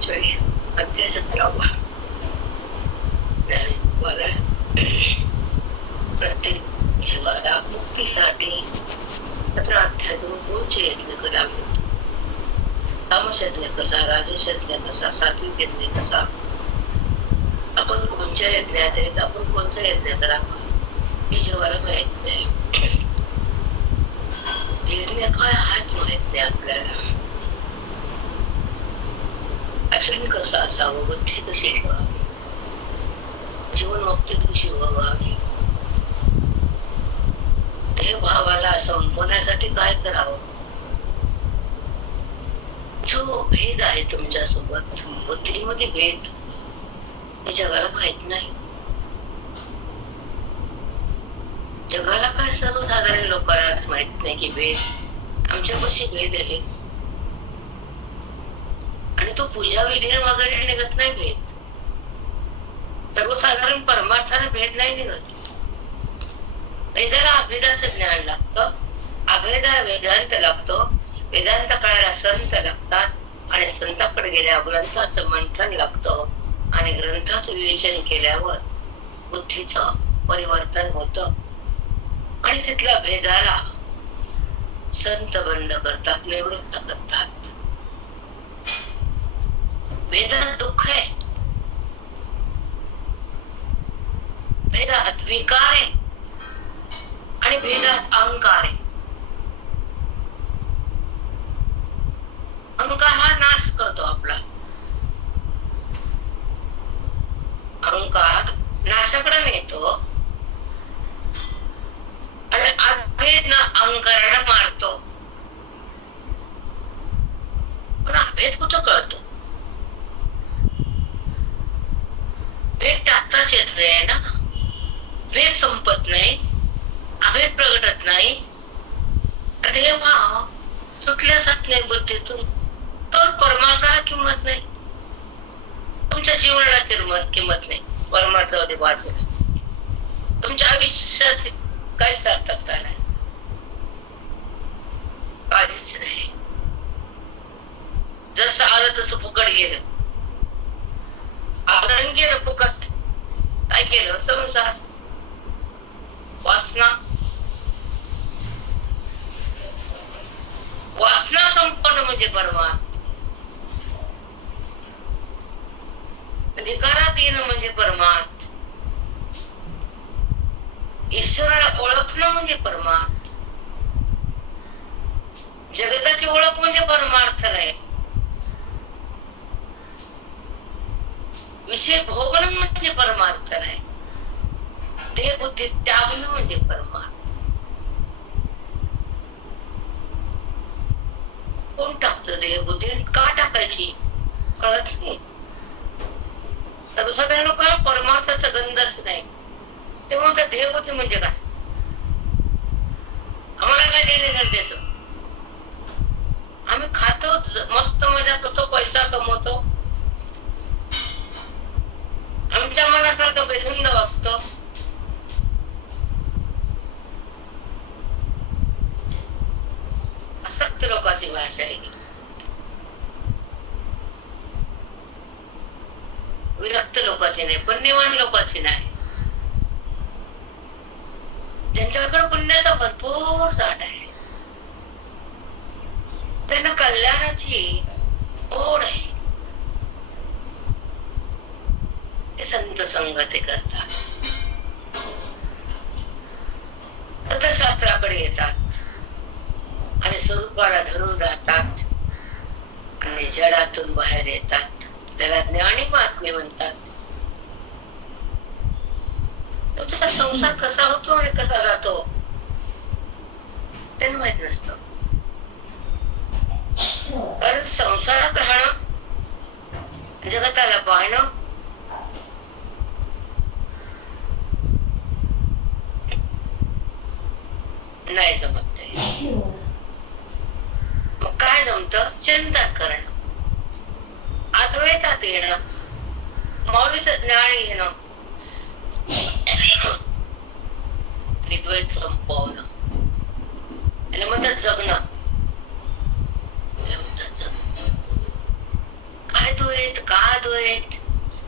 44 अध्याय 17 प्रत्येक जीवाला मुक्तीसाठी 17 अध्यायातून पुढचे यत्न करावेत. तामस यज्ञ कसा, राजस यज्ञ कसा, सात्विक यज्ञ कसा, आपण कोणत्या यज्ञात आहेत, आपण कोणता यज्ञ करावा हे जीवाला माहित नाही. यज्ञ काय हाच माहित नाही आपल्याला. आचरण कसं असावं, बुद्धी कशी ठेवावी, जीवन मुक्ती कशी व्हावी, हे भावाला संपवण्यासाठी काय करावं. जो भेद आहे तुमच्यासोबत, बुद्धीमध्ये भेद, हे जगाला माहित नाही. जगाला काय सर्वसाधारण लोकांनाच माहित नाही की भेद आमच्यापाशी भेद आहे. आणि तो पूजा विधी वगैरे निघत नाही भेद. सर्वसाधारण परमार्थाने भेद नाही निघत. वेदाला अभेदाचं ज्ञान लागतं, अभेदाला वेदांत लागतो, वेदांत कळायला संत लागतात आणि संताकडे गेल्या ग्रंथाचं मंथन लागतं आणि ग्रंथाचं विवेचन केल्यावर बुद्धीचं परिवर्तन होतं आणि तिथल्या भेदाला संत बंद करतात, निवृत्त करतात. भेदात दुःख आहे, भेदात विकार आहे आणि भेदात अहंकार आहे. अहंकार हा नाश करतो आपला. अहंकार नाशाकडे नेतो आणि अभेद ना अहंकाराला मारतो. पण अभेद कुठं कळतो? भेद टाकताच येत नाही ना. भेद संपत नाही, अभेद प्रगटत नाही. तेव्हा सुटल्या जात नाही बुद्धीतून, तर परमार्थाला किंमत नाही, तुमच्या जीवनाला किंमत नाही. परमार्थामध्ये वाचलं तुमच्या आयुष्याची काही सार्थकता नाही, काहीच नाही. जसं आलं तसं फुकट गेलं. आलं गेलं फुकट. काय केलं? संसार, वासना. वासना संपन्न म्हणजे परमार्थ. अधिकारात येणं म्हणजे परमार्थ. ईश्वराला ओळखणं म्हणजे परमार्थ. जगताची ओळख म्हणजे परमार्थ नाही. विषय भोगणं म्हणजे परमार्थ नाही. देह बुद्धी त्यागणं म्हणजे परमार्थ. कोण टाकतं देह बुद्धी? का टाकायची कळत नाही. सर्वसाधारण लोकांना परमार्थाचा गंधच नाही. ते म्हणतात देह बुद्धी म्हणजे काय? आम्हाला काय देणे गरजेचं? आम्ही खातो, मस्त मजा करतो, पैसा कमवतो, आमच्या मनासारखं बेधुंद वागतो. असक्त लोकांची भाषा आहे. विरक्त लोकांची नाही, पुण्यवान लोकांची नाही. ज्यांच्याकडे पुण्याचा भरपूर साठ आहे, त्यांना कल्याणाची ओढ आहे, ते संत संगती करतात, तत्वशास्त्राकडे येतात आणि स्वरूपाला धरून राहतात आणि जडातून बाहेर येतात. त्याला ज्ञानी महात्मे म्हणतात. तुमचा संसार कसा होतो आणि कसा जातो त्यांना माहित नसतं. कारण संसारात राहणं, जगताला पाहणं, नाही जमत. मग काय जमतं? चिंतन करणं, अद्वैतात येणं, मौलीचं ज्ञान घेणं, द्वैत संपवणं. त्याला म्हणतात जगणं. काय तो द्वैत का द्वैत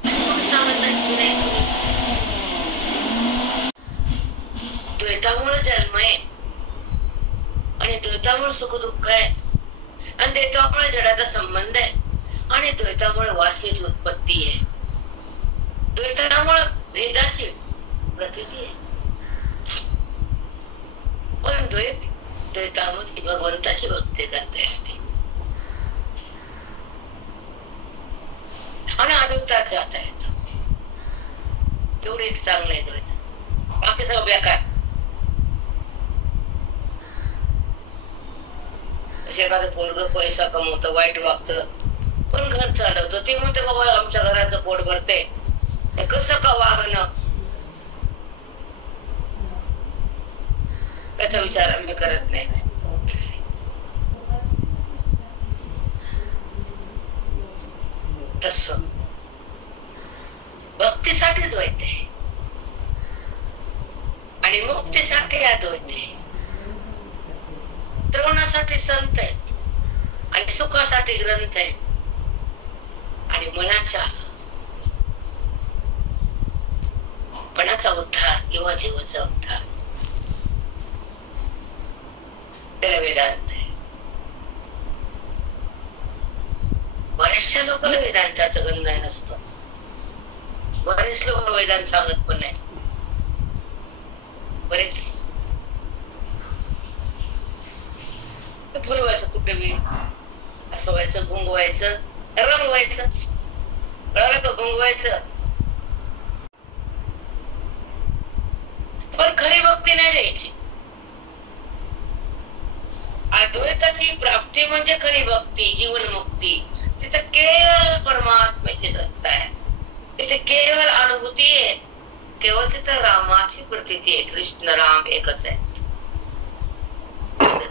सांगत नाही. द्वैतामुळे जन्म आहे आणि द्वैतामुळे सुख दुःख आहे आणि द्वैतामुळे जडाचा संबंध आहे आणि द्वैतामुळे वासनेची उत्पत्ती आहे. द्वैतामुळे भेदाची प्रतीती आहे. पण द्वैतामध्ये भगवंताची भक्ती करता येते आणि अद्वैतात जाता येतं. तेवढं एक चांगलं आहे द्वैताचं. बाकी सगळं बेकार. एखादं पोरग पैसा कमवतं, वाईट वागतं, पण घर चालवतं. ते म्हणते बाबा आमच्या घराचं पोट भरते, कसं का वागणं त्याचा विचार आम्ही करत नाही. तस भक्तीसाठी द्वैत आहे आणि मुक्तीसाठी अद्वैत आहे. तरुणासाठी संत आहेत आणि सुखासाठी ग्रंथ आहेत आणि मनाच्या पणाचा उद्धार किंवा जीवाचा उद्धार त्याला वेदांत आहे. बऱ्याचशा लोकांना वेदांताचं गंधन नसतं. बरेच लोक वेदांत सांगत पण नाही. बरेच फुलवायचं कुठे बी असं व्हायचं, गुंगवायचं, रंगवायचं, कळलं का? गुंगवायचं. पण खरी भक्ती नाही द्यायची. अद्वैताची प्राप्ती म्हणजे खरी भक्ती, जीवनमुक्ती. तिथे केवळ परमात्म्याची सत्ता आहे. तिथे केवळ अनुभूती आहे. केवळ तिथे रामाची प्रतीती आहे. कृष्ण राम एकच आहे.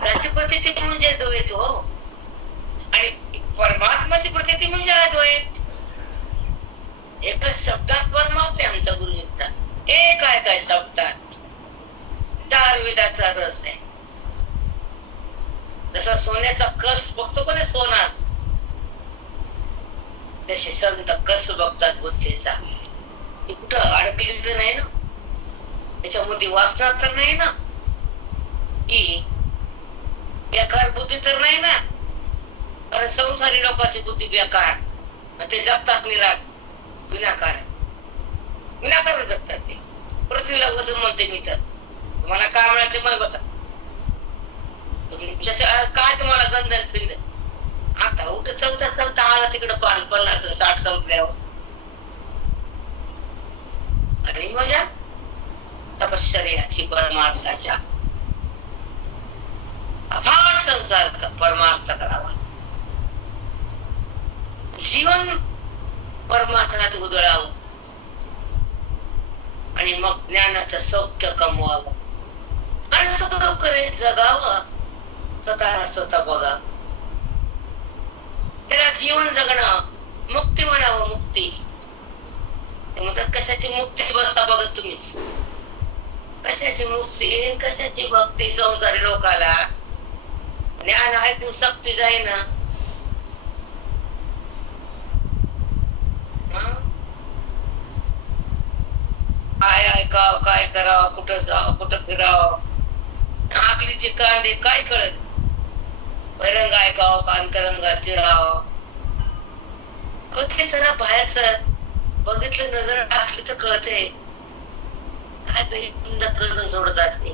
त्याची प्रतीती म्हणजे द्वैत हो, आणि परमात्माची प्रतीती म्हणजे अद्वैत. एकच शब्दात परमात्मा आमचा गुरुजींचा एक आहे. काय शब्दात चार वेदाचा रस आहे. जसा सोन्याचा कस बघतो कोणी सोना, तसे संत कस बघतात बुद्धीचा. कुठं अडकली तर नाही ना, त्याच्यामध्ये वासना तर नाही ना, की बेकार बुद्धी तर नाही ना. कारण संसारी लोकांची बुद्धी बेकार, ते जगतात विनाकारण जगतात. ते पृथ्वीला वजन म्हणते मी. तर तुम्हाला काय म्हणायचं मग बसा. काय तुम्हाला गंधन पिंड आता उठ चौथा आला तिकडे 50-60 संपल्यावर आणि मजा तपश्चर्याची परमार्थाच्या अफाट संसार परमार्थ करावा. जीवन परमार्थात उधळावं आणि मग ज्ञानाचं सौख्य कमवावं आणि सुख जगावं. स्वतःला स्वतः बघावं. त्याला जीवन जगणं मुक्ती म्हणावं. मुक्ती ते म्हणतात कशाची मुक्ती बसता बघत तुम्हीच. कशाची मुक्ती, कशाची भक्ती संसारी लोकाला. ज्ञान ऐकून सक्ती जाईना. काय ऐकावं, काय करावं, कुठं जावं, कुठं फिरावं. आकलीचे कांदे काय कळत. बहिरंग ऐकावं का अंतरंगा शिरावं. कधी जरा बाहेर बघितलं, नजर टाकली तर कळते. काय बहिरंग करणं सोडतात नाही.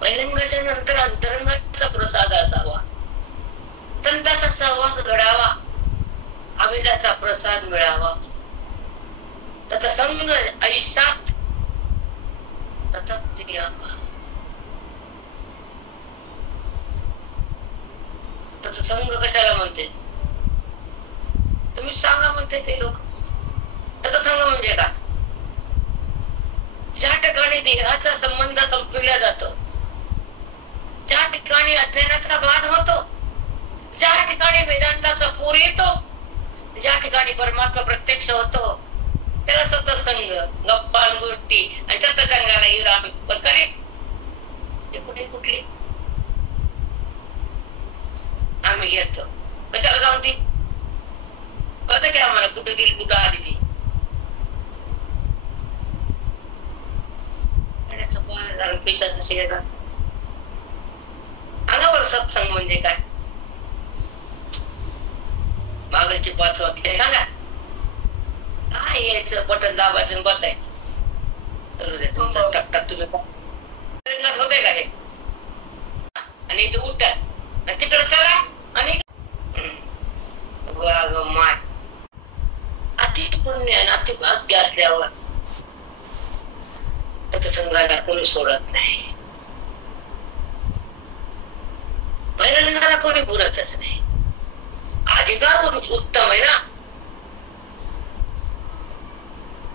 बहिरंगाच्या नंतर अंतरंगाचा प्रसाद असावा. संतांचा सहवास घडावा. अभेदाचा प्रसाद मिळावा. तथा संग ऐशात तथाच यावा. तसं संघ कशाला म्हणते तुम्ही सांगा म्हणते ते लोक. तसं संघ म्हणजे का? ज्या ठिकाणी देहाचा संबंध संपविला जातो, ज्या ठिकाणी अज्ञानाचा बाध होतो, ज्या ठिकाणी वेदांताचा पूर येतो, ज्या ठिकाणी परमात्मा प्रत्यक्ष होतो, त्याला सत्संग, गप्पा गोष्टी आणि सत्संगाला येऊ आम्ही बस करे. ते कुठे कुठली आम्ही येतो कशाला सांगते? कळतं की आम्हाला कुठे गेली कुठं आली ती. पैशाचा शेजार अंगावर सत्संग म्हणजे काय? मागलची 5 वाक्य सांगा. काय यायचं, बटन दाबायचं बसायचं. तुमचं टकटक तुम्ही होते का हे? आणि इथे उठतात आणि तिकडे चला आणि माय अति पुण्य आणि अति भाग्य असल्यावर सत्संगाला कोणी सोडत नाही. पहिल्यांदा कोणी बोलतच नाही. अधिकार उत्तम आहे ना.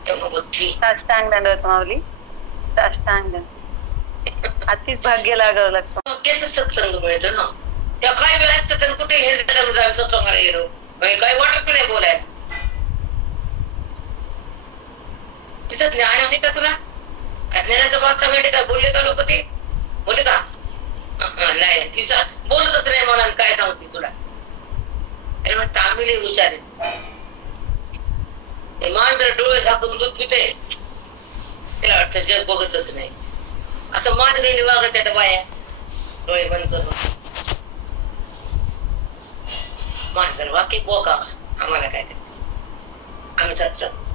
तेव्हा बुद्धी साष्टांग दंडवत माऊली, साष्टांग. अतिच भाग्य लागावं लागतं. भाग्याचा सत्संग मिळतो ना. त्या काय वेळात तर कुठे हे सत्संगाला गेलो काही वाटत नाही बोलायला. तिथं ज्ञान आहे का तुला? ज्ञानाचा बात सांगायचे काय बोलले का लोक? ते बोलले का? नाही, तिचा बोलतच नाही मला. काय सांगते तुला? अरे मग तामिली हुशार आहेत. मांजर डोळे झाकून दूध पिते, त्याला वाटतं जग बघतच नाही. असं मांजरीने वागत त्या बाया डोळे बंद करून. मांजर वाकी बोका, आम्हाला काय करायचं? आम्ही सत्संग.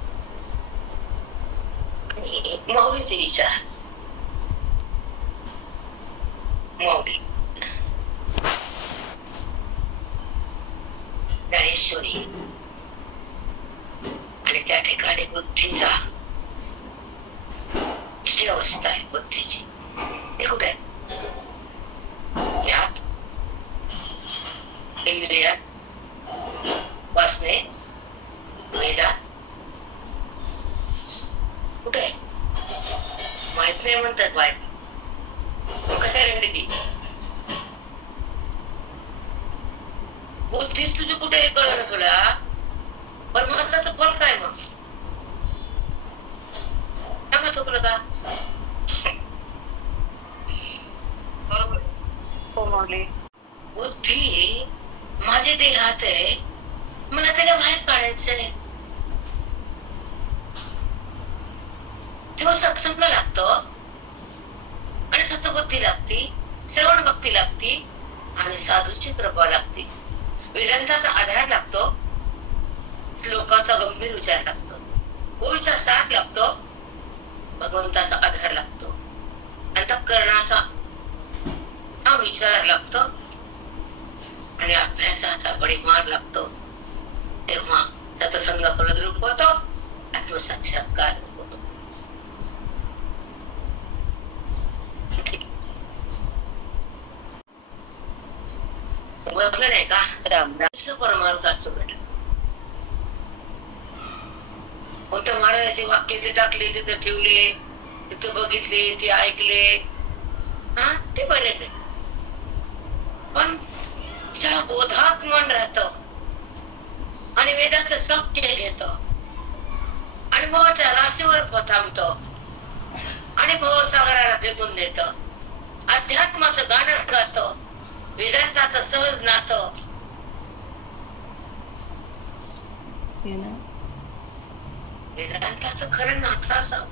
माऊलीचे विचार. माऊली ज्ञानेश्वरी आणि त्या ठिकाणी बुद्धीचा जी अवस्था आहे बुद्धीची ते कुठे आहे? यात इंद्रियात, वासने, वेदात कुठे आहे? माहित नाही म्हणतात बाहेर. कशा रेंडी ती बुद्धीच तुझी कुठे कळलं ना तुला? पण मग त्याचं फल काय? मग सांगा चुकलं का? बरोबर. हो माऊली. बुद्धी माझे देहात आहे, मला त्याला बाहेर काढायचंय. तेव्हा सत्संग लागतो आणि सत्बुद्धी लागती, श्रवण भक्ती लागती आणि साधूची कृपा लागती. वेदांताचा आधार लागतो, श्लोकाचा गंभीर विचार लागतो, ओळीचा साथ लागतो, भगवंताचा आधार लागतो, अंतःकरणाचा हा विचार लागतो आणि अभ्यासाचा बडीमार लागतो. तेव्हा सत्संग फलद्रूप होतो, आत्मसाक्षात्कार होतो. ओळखलं नाही का? रामदास परमार्थ असतो बेटा. कोणत्या महाराजाचे वाक्य ते टाकले, तिथे ठेवले, तिथे बघितले, ते ऐकले, हा ते बरे नाही. पण त्या बोधात मन राहत आणि वेदाचं सत्य घेत आणि भावाच्या राशीवर थांबत आणि भवसागराला फेकून देत. अध्यात्माचं गाणं गात, वेदांताचं सहज नातं. वेदांताचं खरं नातं असावं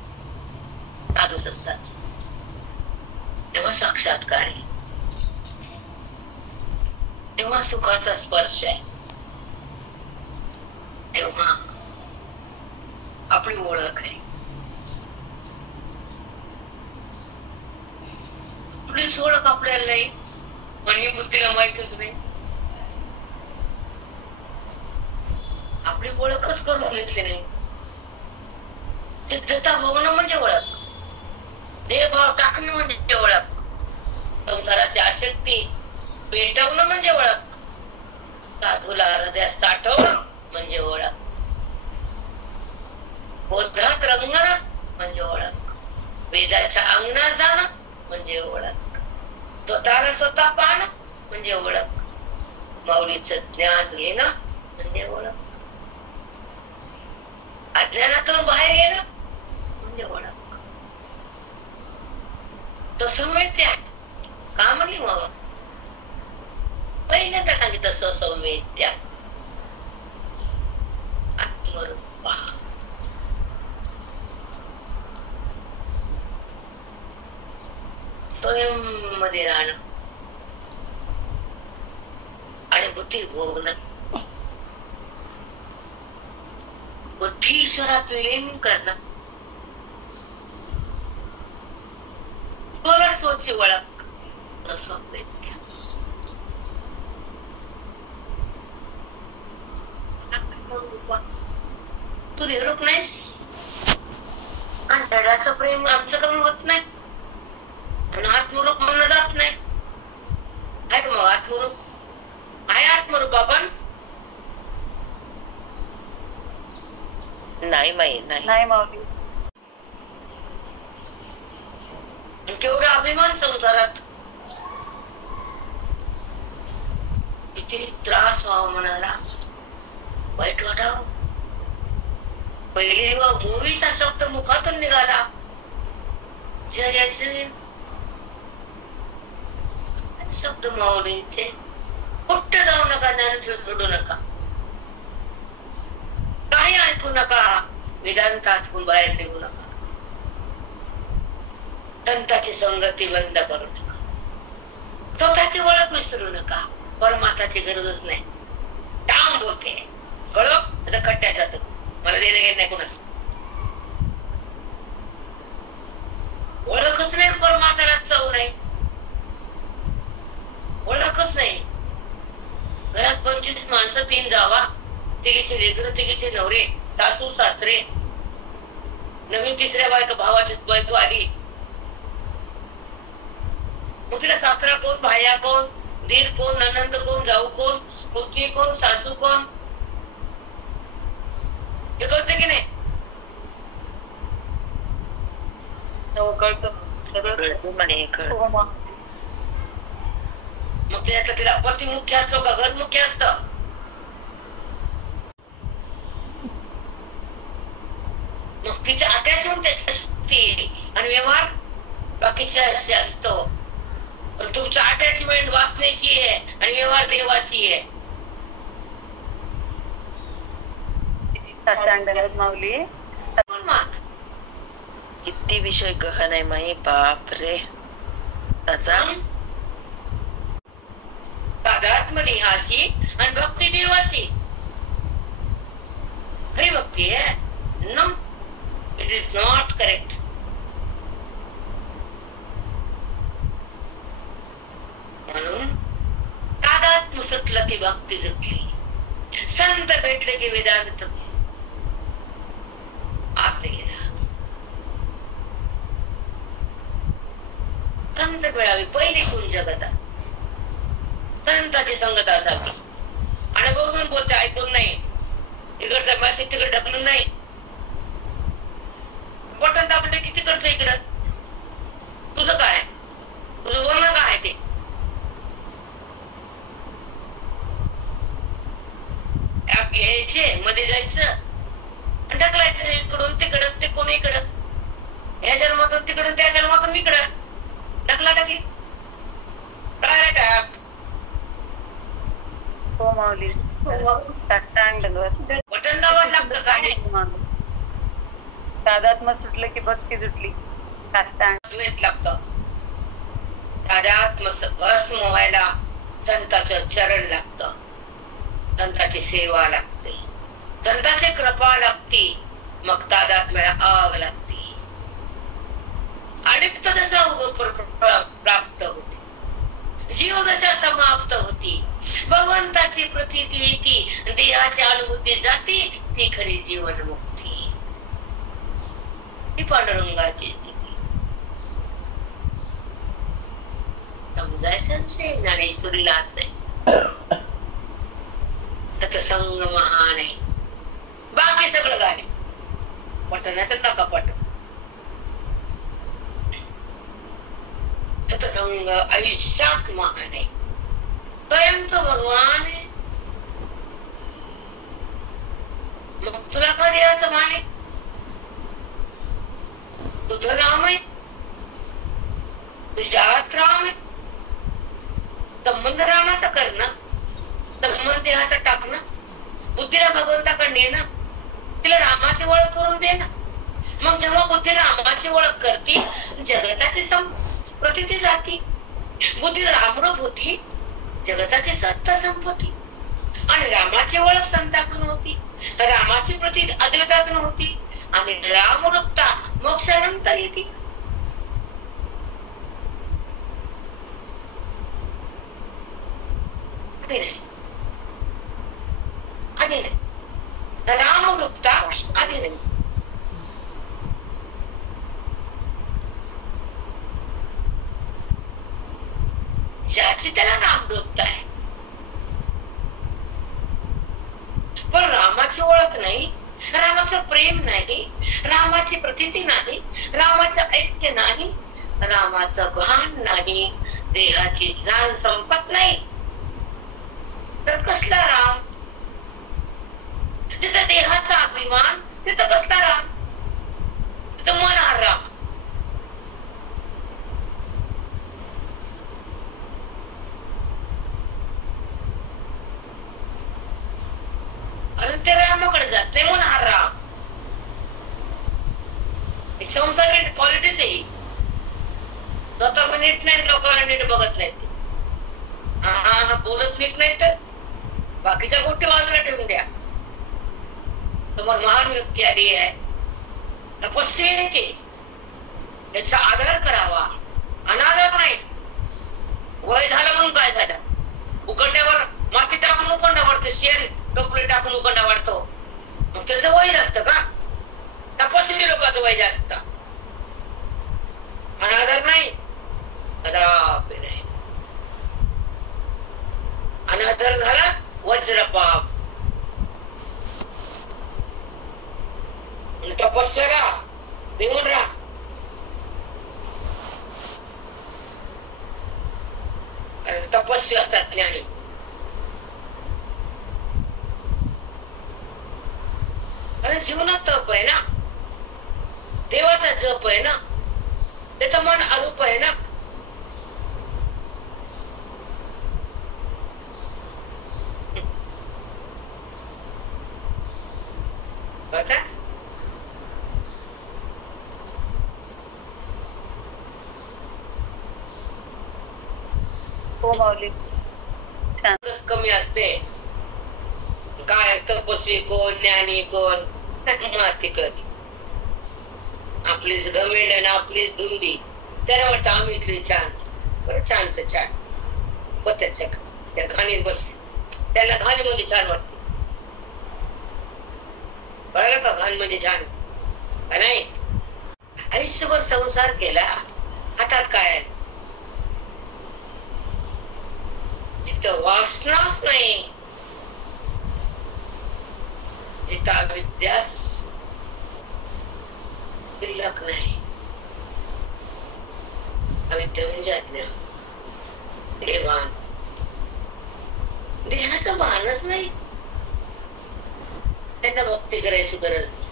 साधू संतांचं. तेव्हा साक्षात्कार आहे, तेव्हा सुखाचा स्पर्श आहे, तेव्हा आपली ओळख आहे. आपलीच ओळख आपल्याला नाही पण ही बुद्धीला माहितच नाही. आपली ओळखच करून घेतली नाही. सिद्धता भोगणं म्हणजे ओळख, देहभाव टाकणं म्हणजे ओळख, संसाराची आसक्ती पेटवणं म्हणजे ओळख, साधूला हृदयात साठवणं म्हणजे ओळख, बोधात रंगणं म्हणजे ओळख, वेदाच्या अंगणात जाणं म्हणजे ओळख, स्वतःला स्वतः पाहणं म्हणजे ओळख, माऊलीचं ज्ञान घेणं म्हणजे ओळख, अज्ञानातून बाहेर येणं म्हणजे ओळख. तसं माहिती आहे का म्हणली? मग पहिल्यांदा सांगितलं ससंवेद्या आत्मरूपा. स्वयं मध्ये राहणं आणि बुद्धी भोगणं, बुद्धी ईश्वरात विलीन करणं, स्वला स्वची ओळख ससंवेद्या. तू निरोप नाहीस आणि जगाचं प्रेम आमच्याकडून होत नाही आणि आत्मरूप म्हणणं जात नाही. आहे का मग आत्मरूप? आहे आत्मरूप आपण? नाही माई, नाही. नाही माऊली. केवढा अभिमान संसारात, किती त्रास व्हावा म्हणाला, वाईट वाटावं. पहिले मूवीचा शब्द मुखातून निघाला, जय जय शब्द माऊलींचे. कुठे जाऊ नका, ज्ञान सोडू नका, काही ऐकू नका, वेदांत आठवून बाहेर निघू नका, संताची संगती बंद करू नका, स्वतःची ओळख विसरू नका. परमात्माची गरजच नाही. टाम बोलते कळव आता खट्ट्यात जात, मला देणं घेत नाही कोणाच. ओळखच नाही, परमात्म्याला चव नाही, ओळखच नाही. घरात 25 माणसं, 3 जावा, तिघीचे लेकरं, तिघीचे नवरे, सासू सासरे, नवीन 3ऱ्या बायका भावाची बायको आली. मग तिला सासरा कोण, भाया कोण, दीर कोण, ननंद कोण, जाऊ कोण, पुतणी कोण, सासू कोण, हे कळतं की नाही? कळतं सगळं. मग त्यातलं तिला पती मुख्य असतो का घर मुख्य असतं? मग तिच्या अटॅचमेंट त्याच्याशी आणि व्यवहार बाकीच्या असतो. पण तुमचं अटॅचमेंट वासनेशी आहे आणि व्यवहार देवाशी आहे. माऊली किती विषय गहन आहे माई, बाप रे. त्याचा तादात्म्य देहाशी आणि भक्ती देवाशी. खरी भक्ती आहे no, it is not correct. म्हणून तादात्म्य सुटलं की भक्ती सुटली, संत भेटले की वेदांत आत गेला. संत मिळावी पहिली कोण जगतात, संताची संगत असावी. आणि बघून बोलते, ऐकून नाही, इकडचा मेसेज तिकडे ढकलून नाही. बटन दाबले किती करतं इकडं, तुझं काय, तुझं बोलणं काय ते. यायचे मध्ये जायचं आणि ढकलायचं इकडून तिकडं, ते कोण इकडं, ह्या जन्मातून तिकडून, त्या जन्मातून इकडं, ढकला ढकली. हो माऊली. बटन दाबावं लागतं काय? तादात्म्य सुटलं की भक्ती सुटली. द्वैत लागतं. तादात्म्य भस्म व्हायला संताचं चरण लागतं, संताची सेवा लागते, संताची कृपा लागते, मग तादात्म्याला आग लागते आणि दशा प्राप्त होते, जीवदशा समाप्त होती, भगवंताची प्रतीती येती, देहाची अनुभूती जाती, ती खरी जीवन मुक्ती, ती पांडुरंगाची स्थिती. समजायचं ज्ञानेश्वरीला नाही. सत्संग महान आहे, बाकी सगळं गाणे पटण्याचं नका पट. सत्संग आयुष्यात महान आहे, स्वयं तो भगवान आहे. मग तुला का देवाचं भान आहे? तुझं राम आहे, तुझ्यात राम आहे, संबंध रामाचा करणं, संबंध देहाचा टाकणं, बुद्धीला भगवंताकडे नेणं, तिला रामाची ओळख करून देणं. मग जेव्हा बुद्धी रामाची ओळख करते, जगताची प्रतीती जाती. बुद्धी रामरूप होती, जगताची सत्ता संपत्ती. आणि रामाची ओळख संताकडून होती, रामाची प्रती अद्वैतातून होती, आणि रामरूपता मोक्षानंतर येते. आधी नाही, रामरूपता आधी नाही. ज्याची त्याला रामरूपता आहे, पण रामाची ओळख नाही, रामाचं प्रेम नाही, रामाची प्रतीती नाही, रामाचं ऐक्य नाही, रामाचं भान नाही, देहाची जाण संपत नाही, तर कसला राम? तिथं देहाचा अभिमान, तिथं कसला राम? तिथं मन हा राम. आणि ते रामाकडे जात नाही, मन हा राम. संसार पॉलिटिक्स आहे, स्वतः पण नीट नाही, लोकांना नीट बघत नाही. हा बोलत नीट नाही तर बाकीच्या गोष्टी बाजूला ठेवून द्या. समोर महान व्यक्ती आली आहे, तपस्वी आहे ते, त्याचा आदर करावा, अनादर नाही. वय झालं म्हणून काय झालं? उकंड्यावर माती टाकून उकंडा वाढतो, शेण टोपली टाकून उकंडा वाढतो, मग त्याचं वय जास्त का? तपस्वी लोकांचं वय जास्त. अनादर नाही, कदापि नाही. अनादर झाला वज्रपाप. तपस्या देऊन राहा. तपस्वी असतात ज्ञानी. कारण जीवनात तप आहे ना, देवाचा जप आहे ना, त्याचं मन अरूप आहे ना. हो माऊली, कमी असते. काय तपस्वी कोण, ज्ञानी कोण, माती कळते. आपलीच गमेंड आणि आपलीच धुंदी. त्याला वाटतं आम्ही छान, बरं छान तर छान, बस त्या घाणीत बस. त्याला घाणी म्हणजे छान वाटते. कळलं का? घाण म्हणजे छान का नाही? आयुष्यभर संसार केला, हातात काय? जिथं वासनाच नाही, जिथं अविद्या शिल्लक नाही. अविद्या म्हणजे अज्ञान, देवान. देहाचं भानच नाही, त्यांना भक्ती करायची गरज नाही.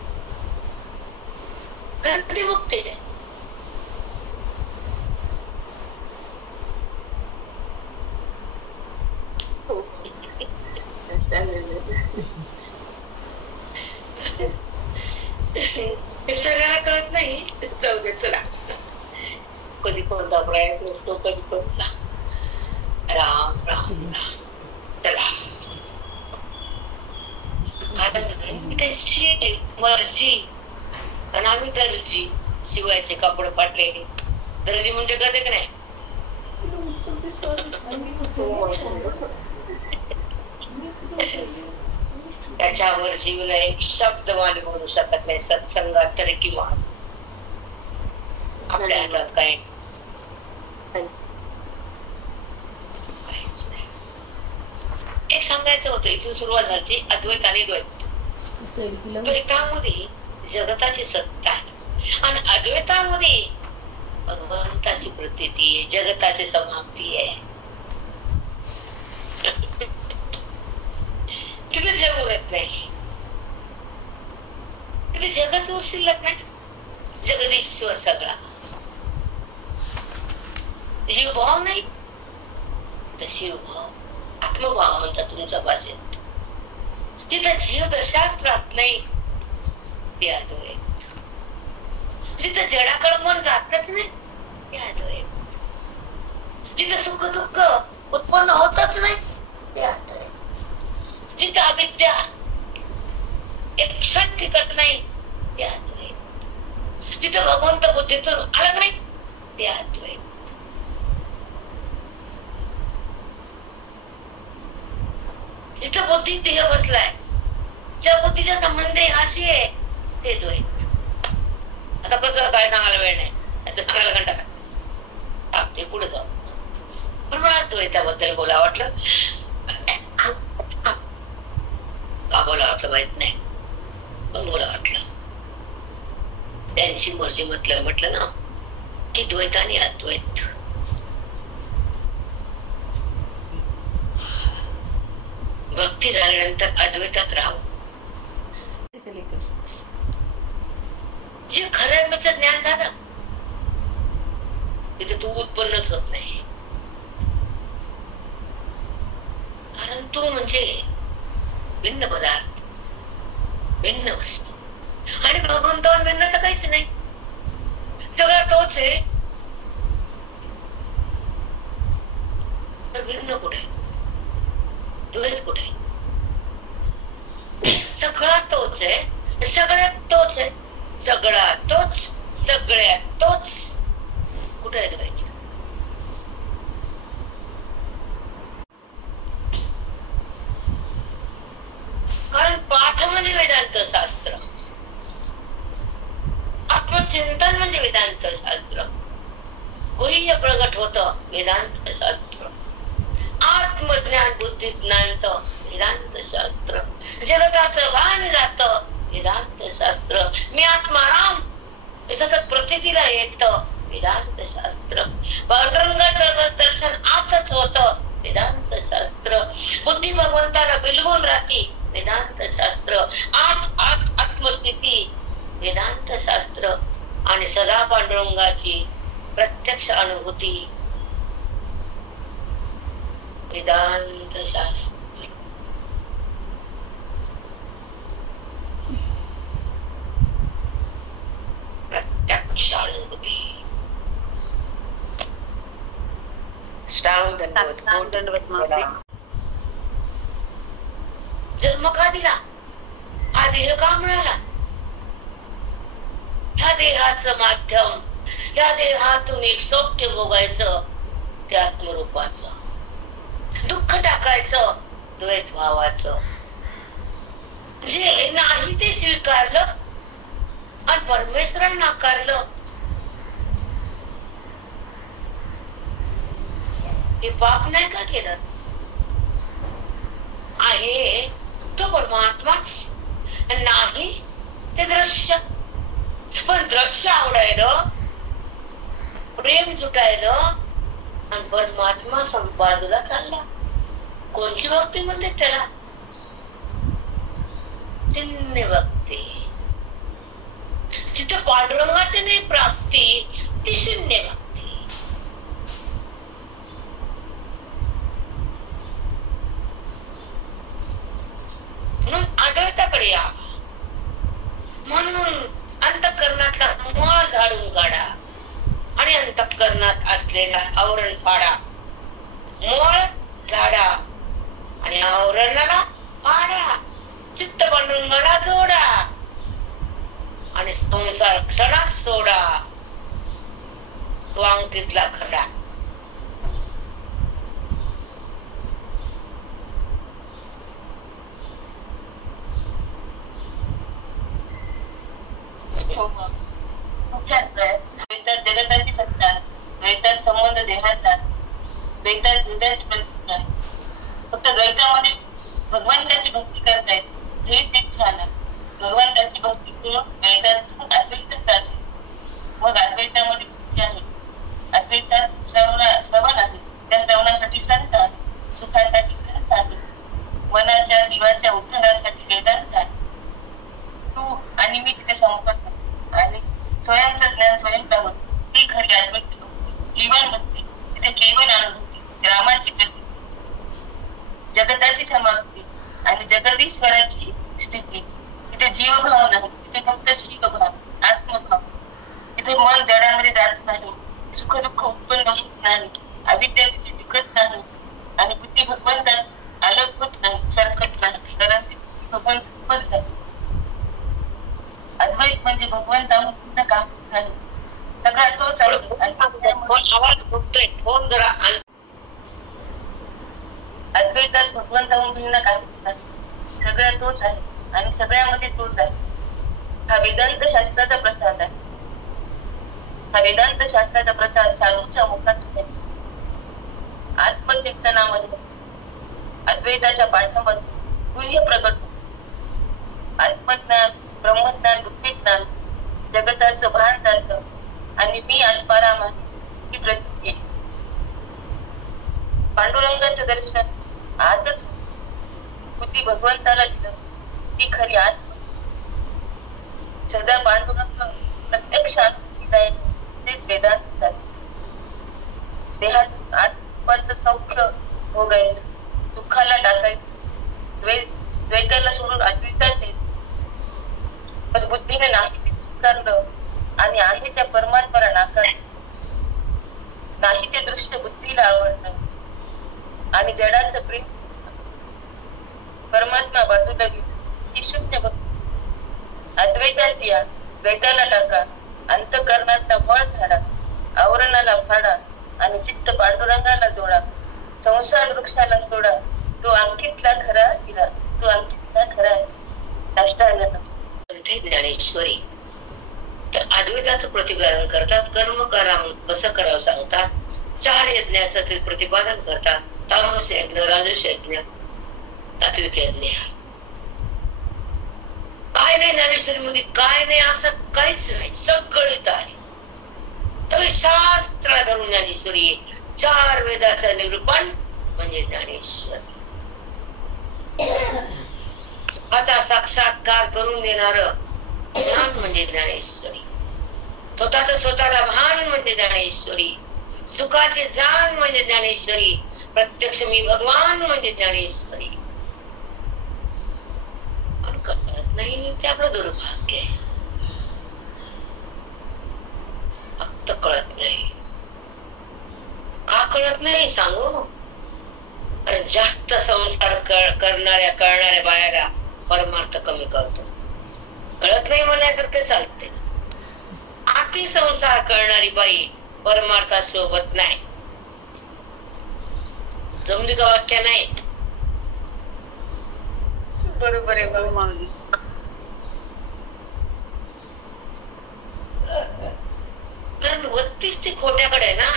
कारण ती भक्ती आहे. सगळ्याला कळत नाही. जाऊ दे, चला. कधी कोणता प्रयास नसतो, कधी कोणता. राम राम राम. चला, त्याची मर्जी. आणि आम्ही दर्जी, शिवायचे कपडे फाटलेले. दर्जी म्हणजे कधी की नाही? त्याच्यावर जीवन एक शब्द वाणी बोलू शकत नाही. सत्संगात तरी किमान आपल्या हातात काय? एक सांगायचं होतं, इथून सुरुवात झाली अद्वैत आणि द्वैत. द्वैतामध्ये जगताची सत्ता आहे आणि अद्वैतामध्ये भगवंताची प्रतीती आहे, जगताची समाप्ती आहे. तिथे जग उरत नाही, तिथे जगच शिल्लक नाही. जगदीश्वर सगळा, जीवभाव नाही, फक्त शिवभाव, आत्मभाव म्हणतात तुमच्या भाषेत. जिथं जीव दशाच राहत नाही ते अद्वैत. जिथं जडाकडे मन जातच नाही ते अद्वैत. जिथं सुख दुःख उत्पन्न होतच नाही ते अद्वैत. जिथं अविद्या एक क्षण टिकत नाही ते अद्वैत. जिथं भगवंत बुद्धीतून आलं नाही ते अद्वैत. जिथं बुद्धी देह बसलाय, ज्या बुद्धीचा संबंध हाशी आहे ते द्वैत. आता कसं काय सांगायला वेळ नाही, सांगायला घंटा का ते पुढे जाऊ. पण मला द्वैताबद्दल बोला वाटलं, का बोला वाटलं माहित नाही, पण बोला वाटलं. त्यांची मर्जी म्हटलं ना की द्वैत आणि अद्वैत. भक्ती झाल्यानंतर अद्वैतात राहू. जे खऱ्याचं ज्ञान झालं तिथे तू उत्पन्नच होत नाही. कारण तू म्हणजे भिन्न पदार्थ, भिन्न वस्तू. आणि भगवंतावर भिन्न तर काहीच नाही, सगळा तोच आहे. तर भिन्न कुठे, द्वैत कुठे? सगळा तोच आहे, सगळ्यात तोच आहे, सगळा तोच, सगळ्यात तोच. कुठे आहे द्वैत? कारण पाठ म्हणजे वेदांत शास्त्र, आत्मचिंतन म्हणजे वेदांत शास्त्र, गुह्य प्रगट होत वेदांत शास्त्र, आत्मज्ञान बुद्धी ज्ञानत वेदांत शास्त्र, जगताचं भान जात वेदांत शास्त्र, मी आत्माराम हे सतत प्रतीला येत वेदांत शास्त्र, पांडुरंगाचं दर्शन आतच होत वेदांत शास्त्र, बुद्धी भगवंताला बिलगून राहती वेदांत शास्त्र, आत आत आत्मस्थिती वेदांत शास्त्र, आणि सदा पांडुरंगाची प्रत्यक्ष अनुभूती वेदांत शास्त्र. प्रत्यक्ष अनुभूती. जन्म का दिला? हा देह का मिळाला? ह्या देहाचं माध्यम, या देहातून एक सौख्य भोगायचं ते आत्मरूपाचं, दुःख टाकायचं द्वैत भावाचं. जे नाही ते स्वीकारलं आणि परमेश्वरांना नाकारलं, हे पाप नाही का केलं? आहे तो परमात्माच, नाही ते दृश्य. पण दृश्य आवडायलं, प्रेम जुटायलं आणि परमात्मा संपादूला चालला. कोणची भक्ती म्हणते त्याला? चिन्ह भक्ती. जिथे पांडुरंगाची नाही प्राप्ती ती शून्य भक्ती. म्हणून अद्वैताकडे या. म्हणून अंतःकरणातला मोह झाडून काढा आणि अंतःकरणात असलेला आवरण पाडा. मोळ झाडा आणि आवरणाला पाडा. चित्त पांडुरंगाला जोडा आणि संसार क्षणात सोडा. वांगतीतला खडा. जगताची सत्ता, द्वैतात संबंध देहाचा, द्वैतात हृदयाची प्रतिष्ठा. फक्त द्वैतामध्ये भगवंताची भक्ती करतायत हेच एक छान आहे. भगवंताची भक्ती करून द्वैतातून अद्वैतात जाते. मग अद्वैतामध्ये भक्ती आहे. अद्वैतात श्रवण आहे, त्या श्रवणासाठी संत आहे, सुखासाठी ग्रंथ आहे, मनाच्या जीवाच्या उत्थानासाठी वेदांत आहे. तू आणि मी तिथे संपत आणि स्वयंचं ज्ञान स्वयं प्राप्त ही खरी अद्वैत भक्ती. जीवन भक्ती तिथे केवळ अनुभूती, रामाची प्रती ईश्वराची स्थिती. तिथे जीवभाव नाही, तिथे फक्त शिवभाव, आत्मभाव. तिथे मन जडामध्ये जात नाही, सुख दुःख उत्पन्न होत नाही, अविद्या तिथे टिकत नाही आणि बुद्धी भगवंतात अलग होत नाही, सरकत नाही, कारण ती भगवंत उत्पन्न झाली. अद्वैत म्हणजे भगवंताहून पूर्ण काम झालं, सगळा तोच आहे. आवाज फुटतोय, फोन जरा अद्वैतात भगवंताहून भिन्न काही झालं, सगळा तोच आहे आणि सगळ्यामध्ये तोच आहे. हा वेदांत शास्त्राचा प्रसाद आहे. हा वेदांत शास्त्राचा प्रसाद साधूच्या मुखातून आहे. आत्मचिंतनामध्ये अद्वैताच्या पाठामध्ये गुह्य प्रगट होतो. आत्मज्ञान, ब्रह्मज्ञान, बुद्धिज्ञान, जगताचं भान झालं आणि मी आत्माराम आहे ही प्रतीक आहे. पांडुरंगाचं दर्शन आजच बुद्धी भगवंताला दिलं ती खरी आत्मा. सदा पांडुरंग प्रत्यक्ष अनुभूतीला आहे, तेच वेदांत आहे. देहातून आत्माचं सौख्य भोगायचं, दुःखाला टाकायचं, द्वैताला सोडून अद्वैतात येत. पण बुद्धीने नाही ते स्वीकारलं आणि आहे त्या परमात्म्याला नाकारलं. नाही ते दृश्य बुद्धीला आवडलं आणि जडाचं प्रेम परमात्मा बाजूला गेली ही शून्य भक्ती. अद्वैतात या, द्वैताला टाका, अंतःकरणाचा फळ झाडा, आवरणाला फाडा आणि चित्त पांडुरंगाला जोडा. संसार वृक्षाला सोडा, तो अंकितला खरा हिरा, तो अंकितला खरा अष्टांग. ज्ञानेश्वरी तर अद्वैताचं प्रतिपादन करतात. कर्म करा कसं करावं सांगतात. 4 यज्ञाचं ते प्रतिपादन करतात. तामस यज्ञ, राजस यज्ञ, तात्विक यज्ञ. काय नाही ज्ञानेश्वरी मध्ये, काय नाही असं काहीच नाही, सगळं आहे. तर शास्त्र धरून ज्ञानेश्वरी, 4 वेदाचं निरूपण म्हणजे ज्ञानेश्वरी. सुखाचा साक्षात्कार करून देणार ज्ञान म्हणजे ज्ञानेश्वरी. स्वतःला भान म्हणजे ज्ञानेश्वरी. सुखाची जाण म्हणजे ज्ञानेश्वरी. प्रत्यक्ष मी भगवान म्हणजे ज्ञानेश्वरी. पण कळत नाही ते आपलं दुर्भाग्य आहे. फक्त कळत नाही. का कळत नाही सांगू? कारण जास्त संसार करणाऱ्या बायाला परमार्थ कमी कळतो. कळत नाही म्हणण्यासारखे चालते. अति संसार करणारी बाई परमार्थात सोबत नाही. जमली का वाक्य नाही? बरोबर आहे बाबा. कारण वत्तीच ती खोट्याकडे ना.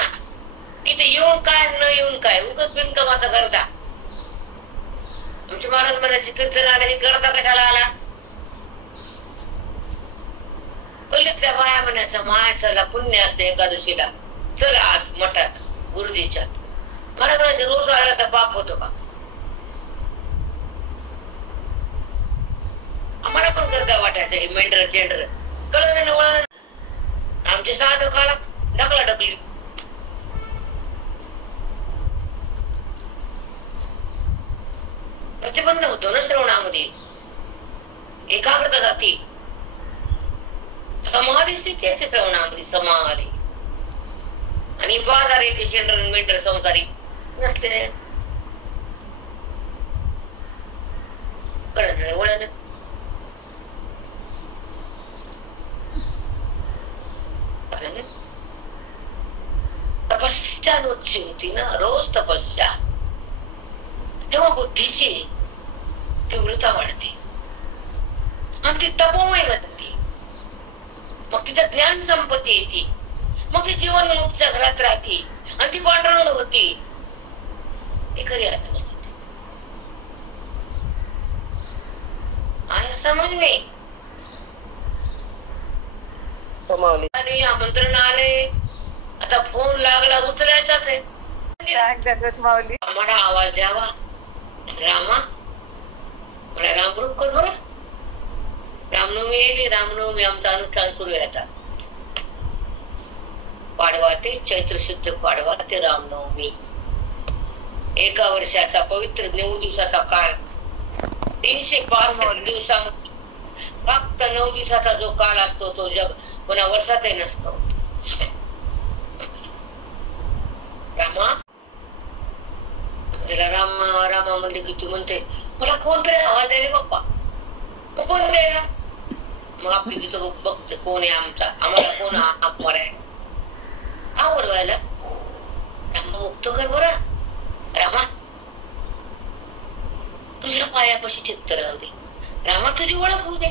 तिथे येऊन काय न येऊन काय, उगाच बिनकामाचा करता. आमचे महाराज म्हणायचे कीर्तन आले हे करता कशाला आला? पल्लीतल्या बाया म्हणायचा मायाला पुण्य असते एकादशीला, चला आज मठात गुरुजीच्या. महाराज म्हणायचे रोज आला तर पाप होतो का? आम्हाला पण करता वाटायचं हे मेंढर चेंडर कळलं नाही वळण. आमचे साधकाला ढकला ढकली. प्रतिबंध होतो ना श्रवणामध्ये, एकाग्रता जाती. समाधी स्थिती आहे श्रवणामध्ये, समाधी. आणि बाजारी ते चेंडर मेंढर संसारी नसले कळण वळण. तपस्या रोजची होती ना, रोज तपस्या. तेव्हा बुद्धीची तीव्रता वाढते आणि ती तपोमय बनते. मग तिथं ज्ञान संपत्ती येते. मग ती जीवन मुक्तच्या घरात राहते आणि ती पांढरंग होती. ती खरी आत्मस्थिती आहे. समज नाही. आमंत्रण आले, आता फोन लागला उचलायचाच आहे. आम्हाला आवाज द्यावा. रामा मला रामरूप कर बरं. रामनवमी येईल. रामनवमी आमचा अनुष्ठान सुरू आहे आता. पाडवा ते चैत्र शुद्ध पाडवा ते रामनवमी. 1 वर्षाचा पवित्र 9 दिवसाचा काळ 365 दिवसामध्ये फक्त 9 दिवसाचा जो काल असतो तो जग पुन्हा वर्षातही नसतो. रामा तिला रामा रामा म्हणले की तू म्हणते मला कोणतरी आवाज द्यायला बाप्पा, मग कोण द्यायला? मग आपली तिथं बघते कोण आहे आमचा, आम्हाला कोण हाक माराय का बोलवायला? रामा मुक्त कर बरं. रामा तुझ्या पायापाशी चित्त राहू दे. रामा तुझी ओळख होऊ दे.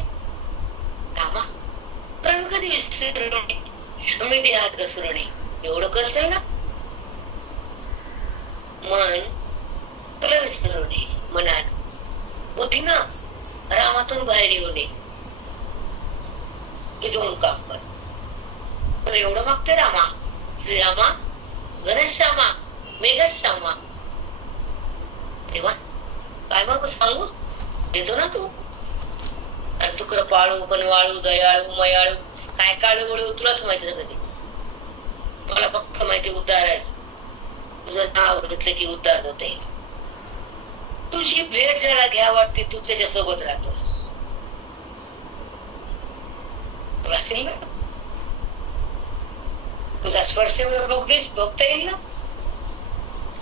रामा प्रण कधी विसरणे, मी देहात घसरणे, एवढं करशील ना? मन तुला विसरवणे, मनात बुद्धीनं रामातून बाहेर येऊ नये, हे दोन काम कर. तर एवढं मागते रामा, श्रीरामा, घनश्यामा, मेघश्यामा. तेव्हा काय मग सांगू देतो ना तू. अरे तू कृपाळू, कनवाळू, दयाळू, मयाळू, काय काळू वळू तुलाच माहिती आहे कधी. मला फक्त माहिती उद्धार आहेस. तुझं नाव घेतलं की उद्धार होते. तुझी भेट ज्याला घ्या वाटते तू त्याच्या सोबत राहतोस. तुझा स्पर्श बघता येईल ना,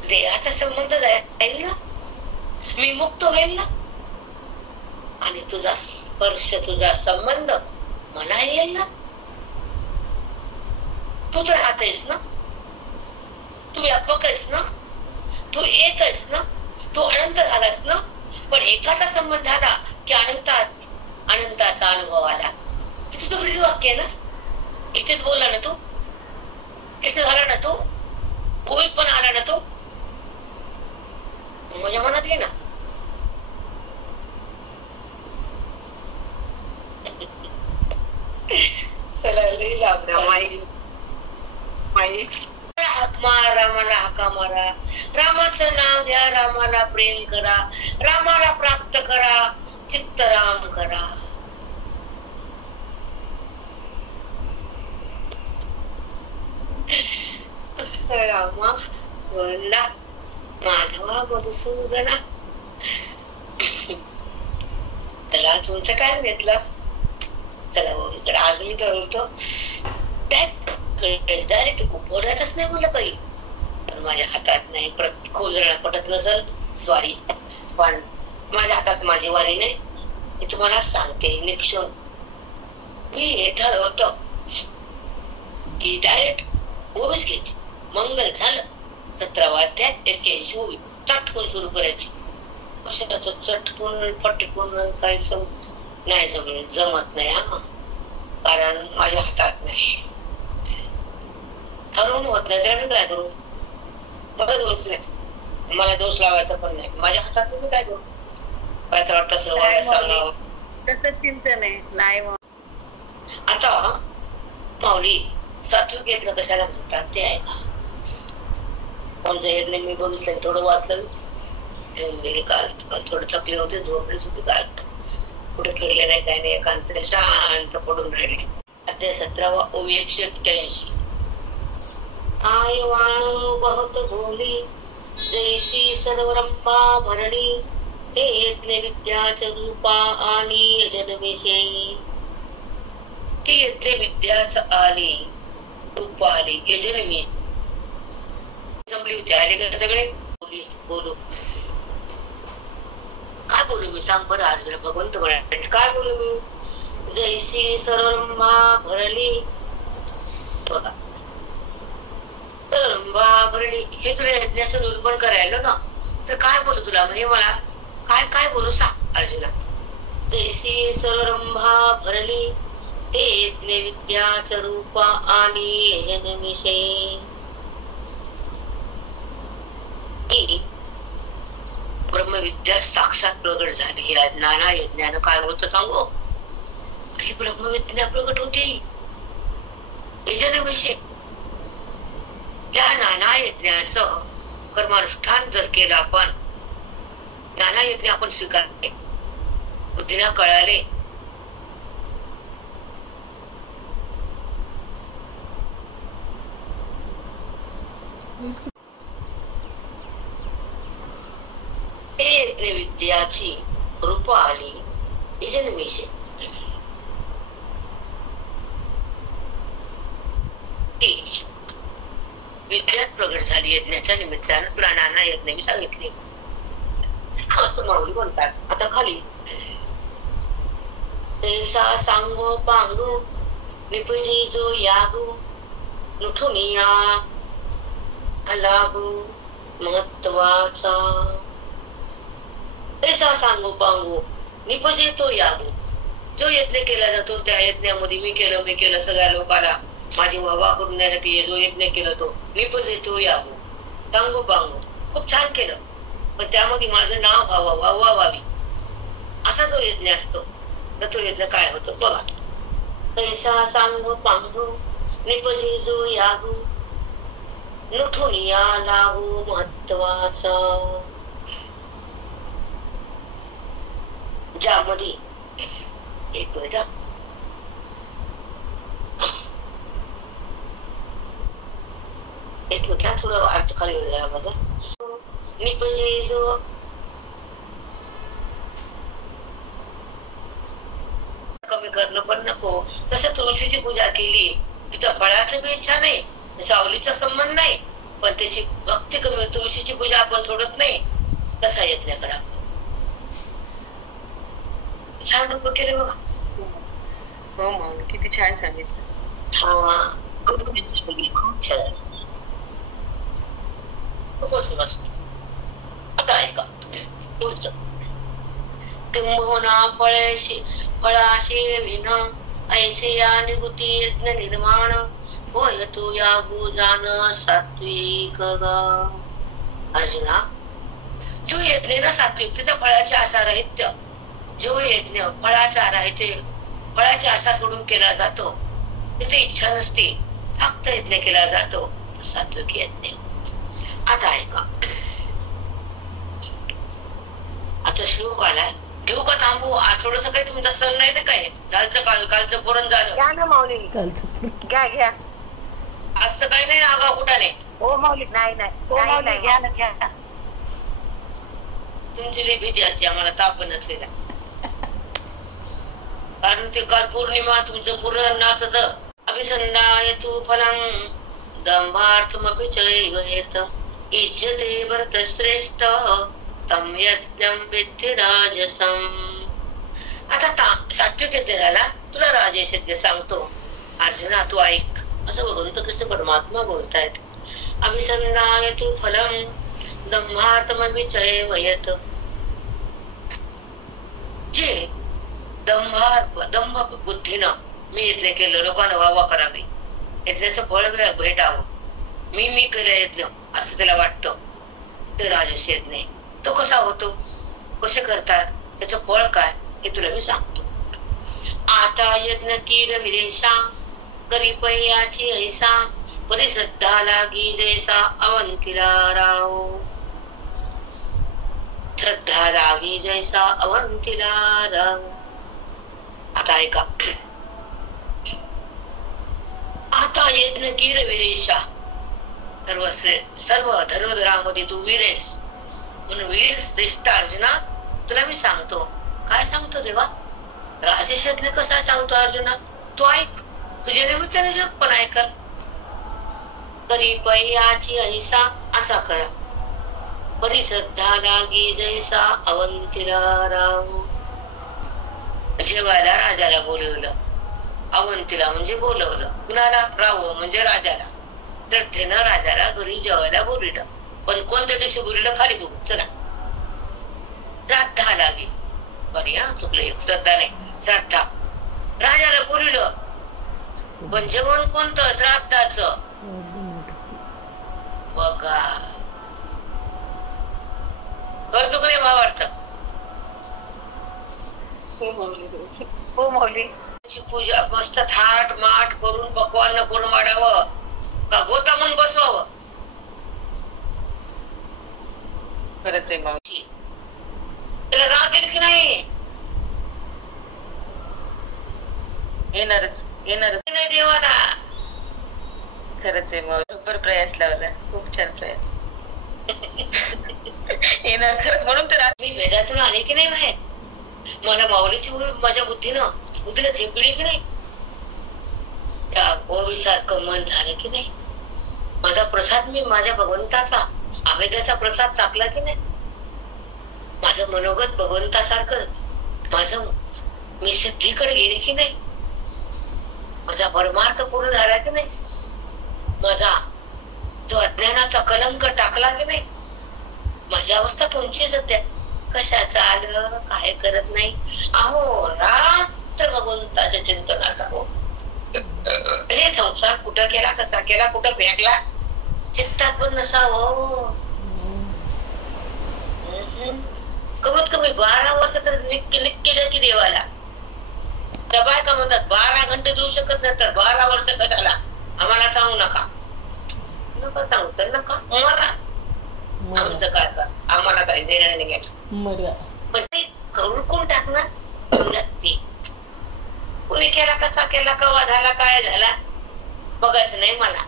देहाचा संबंध जाईल ना, मी मुक्त होईल ना, आणि तुझा स्पर्श तुझा संबंध मला येईल ना. तू तर राहतेस ना, तू व्यापक आहेस ना, तू एक आहेस ना, तू अनंत झालास ना. पण एकाचा संबंध झाला की अनंताचा अनुभव आला. तुझं ब्रीज वाक्य आहे ना, इथेच बोलला ना तू, कृष्ण झाला ना तू, गोविंद पण आला ना तो, माझ्या मनात ये ना. चला हाक मार, रामाला हाका मारा, रामाचं नाव घ्या, रामाला प्रेम करा, रामाला प्राप्त करा, चित्तराम करा. रामा बोलला माधवा मधुसूदना. त्याला तुमचा टाइम घेतला. चला इकडे आज मी ठरवतो डायरेक्ट बोलायचंच नाही मला काही, पण माझ्या हातात नाही. खूप जणांना पटत नसल स्वारी, पण माझ्या हातात माझी वारी नाही, हे तुम्हाला सांगते निक्षून. मी हे ठरवतो की डायरेक्ट ओवीच घ्यायची. मंगल झालं 17 अध्याय 81 ओवी चटकून सुरू करायची. कशाचं चटकून फटकून काही नाही जमत नाही हा, कारण माझ्या हातात नाही, ठरवून होत नाही. त्याला मी काय करू? मला दोष नाही, मला दोष लावायचा पण नाही. माझ्या हातात मी काय करू? काय तर वाटतं सांगावं तसं चिंतन आहे नाही. आता माऊली सात्विक यज्ञ कशाला म्हणतात ते आहे का? कोणचं यज्ञ मी बघितलं, थोडं वाचलं, ठेवून गेले काल. थोडं थकले होते, झोपलेच होते काल, कुठे फिरले नाही काही नाही, एकांत शांत पडून राहिले. अध्याय 17 ओवी 181. आय वाणू बहुत बोली, जैसी सर्वरंभा भरणी, हे यज्ञ विद्याच रूपा आणि यजन विषयी. ती यज्ञ विद्याच आली, रूप आली, यजन मी संपली होती. आले का सगळे? बोलू काय बोलू मी, सांग बरं. आज भगवंत म्हणाले काय बोलू मी? जैसी सर्वरंभा भरली, बघा सर्वरंभा भरली, हे तुला यज्ञाचं निरूपण करायला ना, तर काय बोलू तुला? म्हणजे मला काय काय बोलू सांग अर्जुना. जैसी सर्वरंभा भरली, ते यज्ञ विद्याच रूप आणि यजन विषयी. ब्रह्मविद्या साक्षात प्रगट झाली. या नाना यज्ञानं काय होतं सांगू? ही ब्रह्मविद्या प्रगट होती यजनविषयी. या नाना यज्ञाचं कर्मानुष्ठान जर केलं आपण, नाना यज्ञ आपण स्वीकारले, बुद्धीला कळाले, विद्याची रूप आली ही जन्मेशे. विद्यात प्रगट झाली यज्ञाच्या निमित्तानं तुला नाना यज्ञ मी सांगितले असं माऊली म्हणतात. आता खाली तैसा सांगो पांगू निपजी जो यागू नुठुनिया लागू महत्वाचा. तैसा सांगो पांगू निपजे तो यागू. जो यज्ञ केला जातो त्या यज्ञामध्ये मी केलं सगळ्या लोकांना माझी वाह करण्यासाठी जो यज्ञ केला तो निपजे तो यागू सांगो पांगू खूप छान केलं पण त्यामध्ये माझं नाव व्हावं वाह व्हावी असा जो यज्ञ असतो तर तो यज्ञ काय होतो बघा. तैसा सांगो पांगू निपजे जो यागू नुठुनिया लागू महत्वाचा. ज्यामध्ये एक मिनिट थोडं अर्थ खाली झाला माझा. निपजे जो कमी करणं पण नको. तसं तुळशीची पूजा केली तिथं फळाची बी इच्छा नाही सावलीचा संबंध नाही पण त्याची भक्ती कमी. तुळशीची पूजा आपण सोडत नाही तसा यज्ञ करा. छान रूप केले बघा. हो मग किती छान सांगितलं. खूप छान खूपच मस्त. आता ऐका पुढचं. किंबहुना फळाशी विन ऐसे या निवृत्ती यज्ञ निर्माण होय तू यागू जाण सात्विक. अर्जुना जो यज्ञ ना सात्विक तिथं फळाची आशा राहित्य. जो यज्ञ फळाचा राहते फळाची आशा सोडून केला जातो तिथे इच्छा नसते फक्त यज्ञ केला जातो तर सात्विक यज्ञ. आता ऐका आता श्लोक आलाय घेऊ का थांबू. थोडस काही तुमचा सण नाही ना काय कालचं पुरण झालं. घ्या ना माऊली घ्या. असं काही नाही आगाव कुठाने. हो माऊली नाही घ्या ना घ्या. तुमची लई भीती असते आम्हाला ताप नसलेला कारण ते काल पौर्णिमा तुमचं पूर्ण नाचत. अभिसंधाय तू फलं दंभार्थमपि चैवयेत इज्जते भरत श्रेष्ठ तम यज्ञं विद्धि राजसम. आता सात्विक यज्ञ झाला तुला राजेश यज्ञ सांगतो. अर्जुना तू ऐक असं भगवंत कृष्ण परमात्मा बोलतायत. अभिसंधाय तू फलं दंभार्थमपि चैवयेत. जे दंभ बुद्धीनं मी यज्ञ केलं लोकांना वावा करावी यज्ञाचं फळ भेटावं मी केलं यज्ञ असं त्याला वाटतं ते राजस यज्ञ. तो कसा होतो कसे करतात त्याचं फळ काय हे तुला मी सांगतो. आता यज्ञ कीर विरेशा करी पयाची ऐसा परिश्रद्धा लागी जैसा अवंतीला राव. श्रद्धा लागी जैसा अवंतीला राव. आता ऐका आता यज्ञ कीर विरेशा सर्व धर्मधरामध्ये तू वीरेस म्हणून वीर श्रेष्ठ अर्जुना तुला मी सांगतो. काय सांगतो देवा राजेश यज्ञ कसा सांगतो अर्जुना तू ऐक तुझ्या निमित्ताने जग पण ऐकल. करी पयाची ऐसा असा करा परिश्रद्धा लागी जैसा अवंतीला राव. जेवायला राजाला बोलवलं अवंतीला म्हणजे बोलवलं कुणाला राव म्हणजे राजाला. श्रद्धेनं राजाला घरी जेवायला बोलवलं पण कोणत्या दिवशी बोलवलं खाली बघू चला. श्रद्धा लागे बरी हा चुकलं एक श्रद्धा नाही श्रद्धा. राजाला बोलवलं पण जेवण कोणतं श्राद्धाचं बघा. कळतो का नाही भावार्थ. हो माऊली. पूजा मस्त थाट माठ करून पकवान करून वाढावं का गोता म्हणून बसवावं. खरंच आहे मावशी. त्याला राग येईल की नाही येणारच नाही देवाला. खरंच आहे मावशी. बरोबर प्रयास लावला खूप छान प्रयास. येणार खरंच म्हणून तर मी वेदातून आले की नाही बाहेर मला माऊलीची माझ्या बुद्धीला झेपली की नाही, त्या ओवीसारखं मन झालं की नाही, माझा प्रसाद मी माझ्या भगवंताचा आवेदाचा प्रसाद चाकला की नाही, माझं मनोगत भगवंतासारखं माझं मी सिद्धीकडे गेले की नाही, माझा परमार्थ पूर्ण झाला की नाही, माझा जो अज्ञानाचा कलंक टाकला की नाही, माझी अवस्था कोणची सध्या, कशाचं आलं काय करत नाही, अहो रात्र भगवंताच्या चिंतन असावं. हे संसार कुठं केला, कसा केला, कुठं फेकला, चित्तात पण नसावं. कमीत कमी 12 वर्ष तर निक्की की देवाला. त्या बायका म्हणतात 12 घंटे देऊ शकत नाही, तर 12 वर्ष कशाला, आम्हाला सांगू नका. नका सांगू तर नका, मरा, आमचं काय कर, आम्हाला काही देणं नाही घ्यायचं. पण ते करून टाकणार लागते. कुणी केला, कसा केला, कवा झाला, काय झाला बघायचं नाही मला.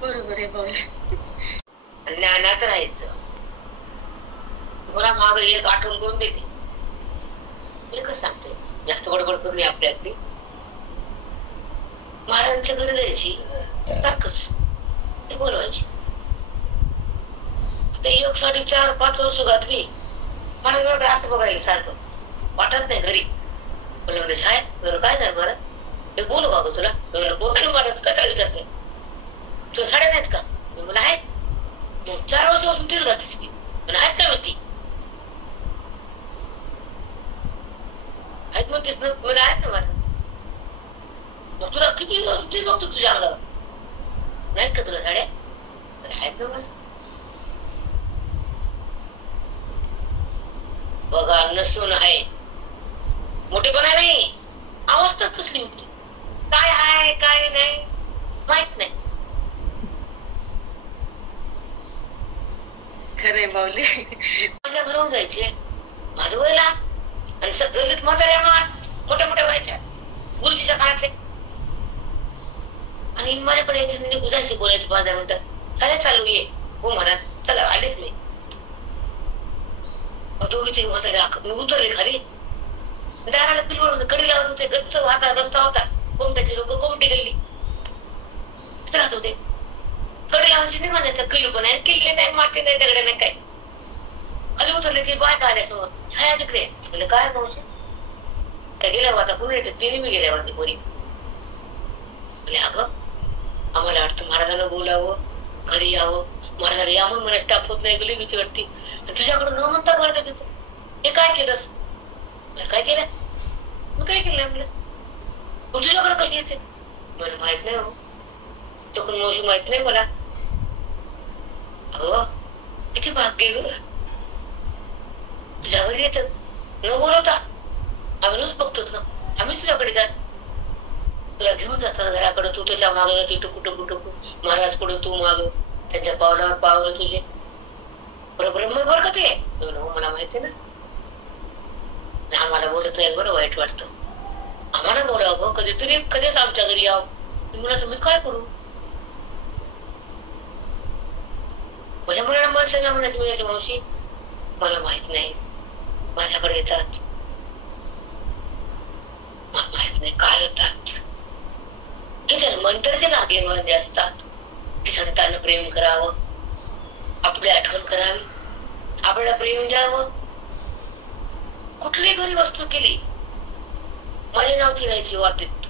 बरोबर आहे बाई. ज्ञानात राहायचं. मला माग एक आठवण करून देते, एकच सांगते, जास्त बडबड करून मी आपली महाराजांच्या घरी जायची, तारखच ते बोलवायची. आता 1, 4.5, 5 वर्ष घातली, मला वेगळं असं बघायला सारखं वाटत नाही घरी. म्हणजे साहेब काय झालं मला, हे बोलू का तुला, बोलायला मलाच कटाळी विचारते, तुला साड्या नाहीत का, मला आहेत. मग 4 वर्षापासून तीच घालतेस मी, पण आहेत का म्हणती, आहेत म्हणतेस ना, मला आहेत ना महाराज. मग तुला किती दिवस बघतो तुझ्या अंगावर, नाहीत का तुला साड्या, आहेत ना मला. बघा नसून आहे, मोठेपणा नाही, अवस्थाच कसली होती, काय आहे काय नाही माहित नाही. खरे बावली. माझ्या घरावरून जायचे, माझं वयला आणि गल्लीत म्हाताऱ्या मोठ्या मोठ्या व्हायच्या गुरुजीच्या काळातले, आणि माझ्याकडे यायचे, जायचे बोलायचे 5 मिनिटं, चालेल चालू ये, हो महाराज चला आलेच मी. दोघी ते म्हाताऱ्या मी उतरले खाली, दाराला पिलवड कडी लावत होते, गच्च वाहता रस्ता होता, कोमट्याचे लोक कोमटी गेली राहत होते, कडे लावायची नाही म्हणायचं, किल्लू पण आहे, किल्ले नाही, माती नाही, दगड नाही, काय. खाली उतरले की बायका आल्या समोर, छाया तिकडे, म्हणजे काय मावशी काय गेल्या होता, कुणी येते, तिने मी गेल्या होती पोरी. म्हणजे अगं आम्हाला वाटतं महाराजांना बोलावं, घरी यावं, महाराजांना या म्हणून मला स्टाफ होत नाही, गेली भीती वाटते, तुझ्याकडून न म्हणता करता तिथं, हे काय केलंस, काय केलं, मग काय केलं म्हणलं, मग तुझ्याकडे कशी येते, मला माहित नाही हो, तो कोण मावशी माहित नाही मला. अगं किती भाग्य ग, तुझ्या घरी येत न बोलवता, आम्हीच बघतोच ना, आम्हीच तुझ्याकडे जात, तुला घेऊन जातात घराकडे, तू त्याच्या मागे जाते, टुकू टुकू टुकू, महाराज पुढे तू माग, त्यांच्या पावलावर पावलं तुझे, बरोबर बरं का ते, मला माहिती ना. आम्हाला बोलत नाही, बरं वाईट वाटतं, आम्हाला बोलावं कधीतरी, कधीच आमच्या घरी यावं. म्हणा तुम्ही काय करू, माझ्या मुलाला माणसाला म्हणायचं, मी मावशी मला माहित नाही, माझ्याकडे येतात, मला माहित नाही काय होतात, हे जन्मांतरचे लागले म्हणजे असतात की संतांना प्रेम करावं, आपली आठवण करावी, आपल्याला प्रेम द्यावं. कुठली घरी वस्तू केली माझी नव्हती राहायची वाटेत,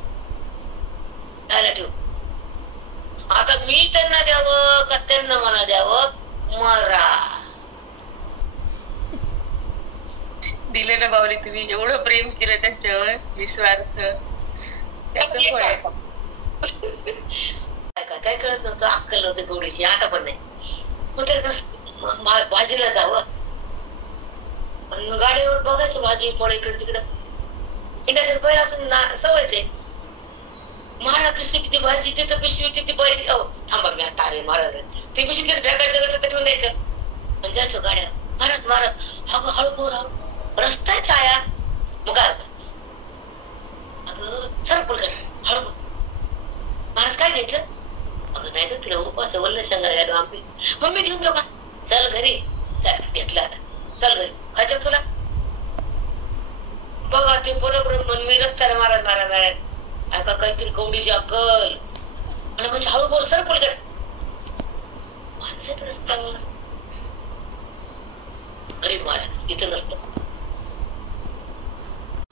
त्याला ठेव, आता मी त्यांना द्यावं का त्यांना मला द्यावं, मरा. दिले ना बावली, तुम्ही एवढं प्रेम केलं त्यांच्यावर, निस्वार्थ, त्याचं फळ आहे. काय कळत नव्हतं, अक्कल नव्हती गवडीची, आता पण नाही. मग भाजीला जावं, गाडीवर बघायचं भाजी फळ इकडे तिकडं, इंडाच्या पहिल्यापासून सवयच आहे. महाराज कृष्ण किती भाजी, तिथं पिशवी, तिथे बैल, थांबा मी आता आले महाराज, ते पिशवी तिथे फेकायचं गट ठेवून द्यायचं आणि जायचं गाड्या, महाराज महाराज अगं हळू बोल, रस्ता आहे छाया, मग काय होतं, अगं सर पुढे हळू बोल, महाराज काय घ्यायचं, अगं नाही तर तुला उपास वल्ल शेंगा घ्यायला आंबे मम्मी घेऊन जाऊ का चल घरी चल घेतला चल घरी खायचं तुला बघा ते बरोबर मी रस्त्याला मारत ऐका काहीतरी कवडीची अक्कल आणि म्हणजे हळू बोल सर पलीकडे माणसं रस्त्यावर गरीब महाराज इथं नसतं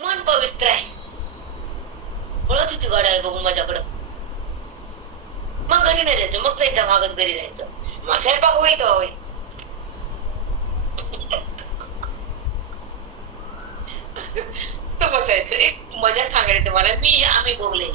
मन पवित्र आहे पळत होती गाड्या बघून माझ्याकडं मग घरी नाही जायचं मग त्यांच्या मागच घरी जायचं मग स्वयंपाक होईल तर होय बसायचं एक मजा सांगायचं मला आम्ही भोगले